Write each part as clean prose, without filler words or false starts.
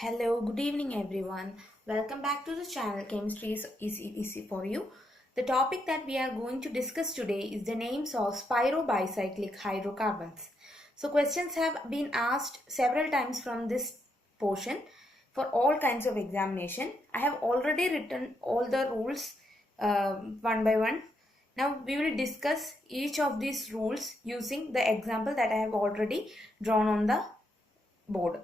Hello, good evening everyone. Welcome back to the channel Chemistry is easy for you. The topic that we are going to discuss today is the names of Spiro-Bicyclic hydrocarbons. So questions have been asked several times from this portion for all kinds of examination. I have already written all the rules one by one. Now we will discuss each of these rules using the example that I have already drawn on the board.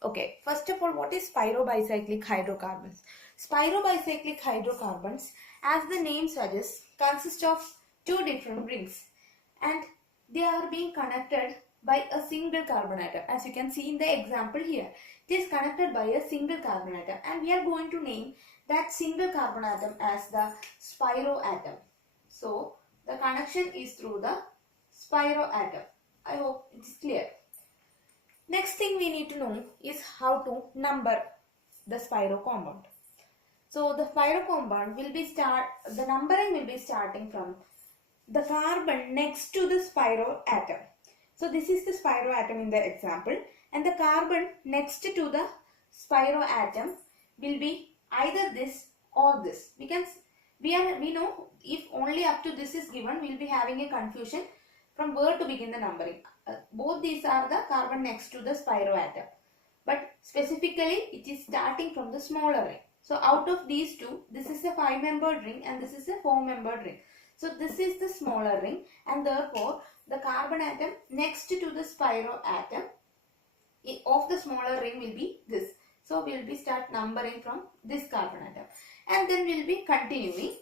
Okay, first of all, what is spirobicyclic hydrocarbons? Spirobicyclic hydrocarbons, as the name suggests, consist of two different rings and they are being connected by a single carbon atom. As you can see in the example here, it is connected by a single carbon atom and we are going to name that single carbon atom as the spiro atom. So, the connection is through the spiro atom. I hope it is clear. Next thing we need to know is how to number the spiro compound. So the spiro compound will be the numbering will be starting from the carbon next to the spiro atom. So this is the spiro atom in the example and the carbon next to the spiro atom will be either this or this. We know if only up to this is given, we will be having a confusion from where to begin the numbering. Both these are the carbon next to the spiro atom, but specifically it is starting from the smaller ring. So out of these two, this is a 5-membered ring and this is a 4-membered ring. So this is the smaller ring and therefore the carbon atom next to the spiro atom of the smaller ring will be this. So we will be start numbering from this carbon atom and then we will be continuing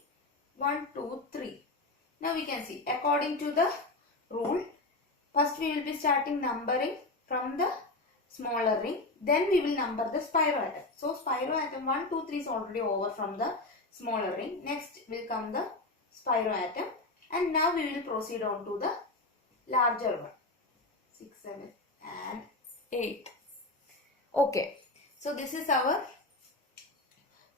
1, 2, 3. Now we can see according to the rule, first we will be starting numbering from the smaller ring, then we will number the spiro atom. So spiro atom 1, 2, 3 is already over from the smaller ring. Next will come the spiro atom and now we will proceed on to the larger one. 6, 7 and 8. Okay, so this is our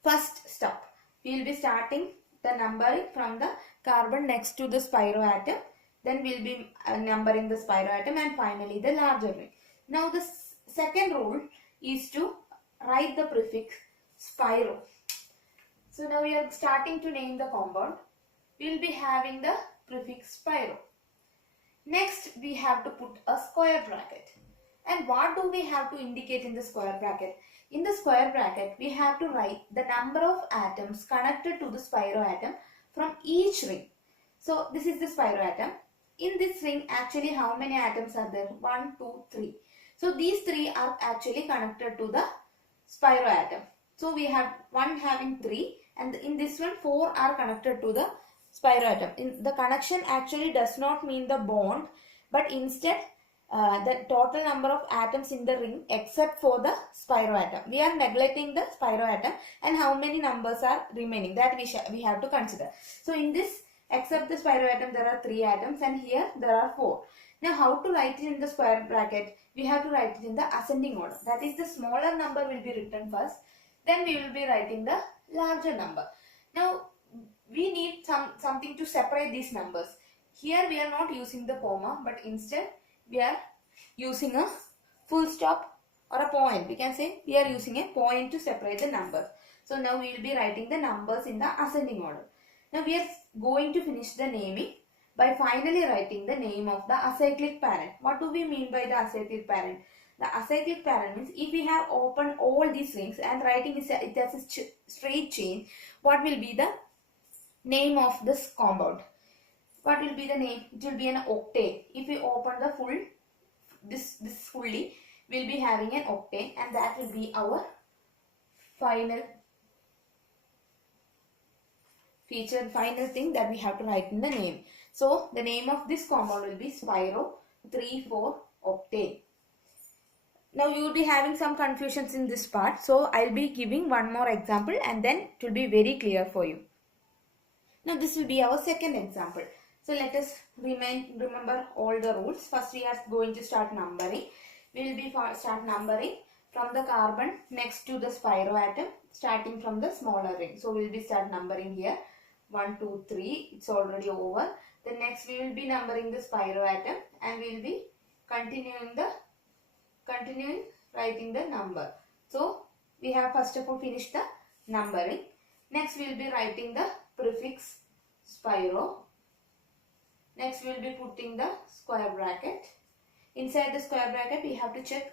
first step. We will be starting the numbering from the carbon next to the spiro atom. Then we will be numbering the spiro atom and finally the larger ring. Now the second rule is to write the prefix spiro. So now we are starting to name the compound. We will be having the prefix spiro. Next we have to put a square bracket. And what do we have to indicate in the square bracket? In the square bracket we have to write the number of atoms connected to the spiro atom from each ring. So this is the spiro atom. In this ring, actually how many atoms are there? 1, 2, 3. So these 3 are actually connected to the spiro atom. So we have one having 3 and in this one 4 are connected to the spiro atom. The connection actually does not mean the bond, but instead the total number of atoms in the ring except for the spiro atom. We are neglecting the spiro atom and how many numbers are remaining, that we have to consider. So in this, except the spiro atom, there are 3 atoms and here there are 4. Now how to write it in the square bracket? We have to write it in the ascending order. That is, the smaller number will be written first. Then we will be writing the larger number. Now we need something to separate these numbers. Here we are not using the comma, but instead we are using a full stop or a point. We can say we are using a point to separate the numbers. So now we will be writing the numbers in the ascending order. Now we are going to finish the naming by finally writing the name of the acyclic parent. What do we mean by the acyclic parent? The acyclic parent means if we have opened all these rings and writing it as a straight chain, what will be the name of this compound? What will be the name? It will be an octane. If we open the full, this fully, we will be having an octane and that will be our final thing that we have to write in the name. So the name of this compound will be spiro 3,4-octane. Now you will be having some confusions in this part, so I will be giving one more example and then it will be very clear for you. Now this will be our second example. So let us remember all the rules. First we are going to start numbering. We will be start numbering from the carbon next to the spiro atom, starting from the smaller ring. So we will be start numbering here 1, 2, 3. It's already over. Then next we will be numbering the spiro atom and we will be continuing writing the number. So we have first of all finished the numbering. Next we will be writing the prefix Spiro. Next we will be putting the square bracket. Inside the square bracket we have to check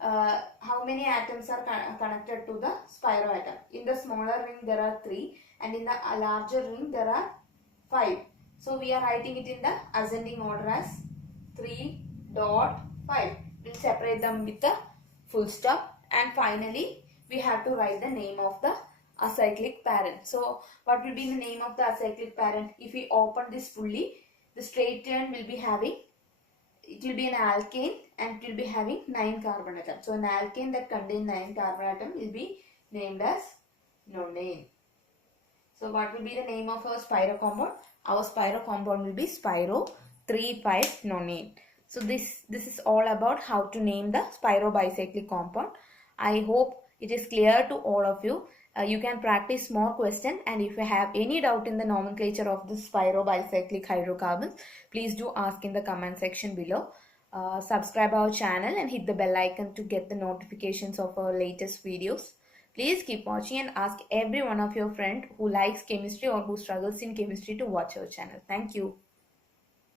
how many atoms are connected to the Spiro atom. In the smaller ring there are 3 and in the larger ring there are 5. So we are writing it in the ascending order as 3.5. We'll separate them with the full stop, and finally we have to write the name of the acyclic parent. So what will be the name of the acyclic parent? If we open this fully, the straight turn will be having, it will be an alkane and it will be having 9 carbon atoms. So an alkane that contains 9 carbon atoms will be named as nonane. So what will be the name of our Spiro compound? Our Spiro compound will be Spiro 3,5-nonane. So this is all about how to name the Spiro bicyclic compound. I hope it is clear to all of you. You can practice more questions, and if you have any doubt in the nomenclature of the Spiro bicyclic hydrocarbons, please do ask in the comment section below. Subscribe our channel and hit the bell icon to get the notifications of our latest videos. Please keep watching and ask every one of your friends who likes chemistry or who struggles in chemistry to watch our channel. Thank you.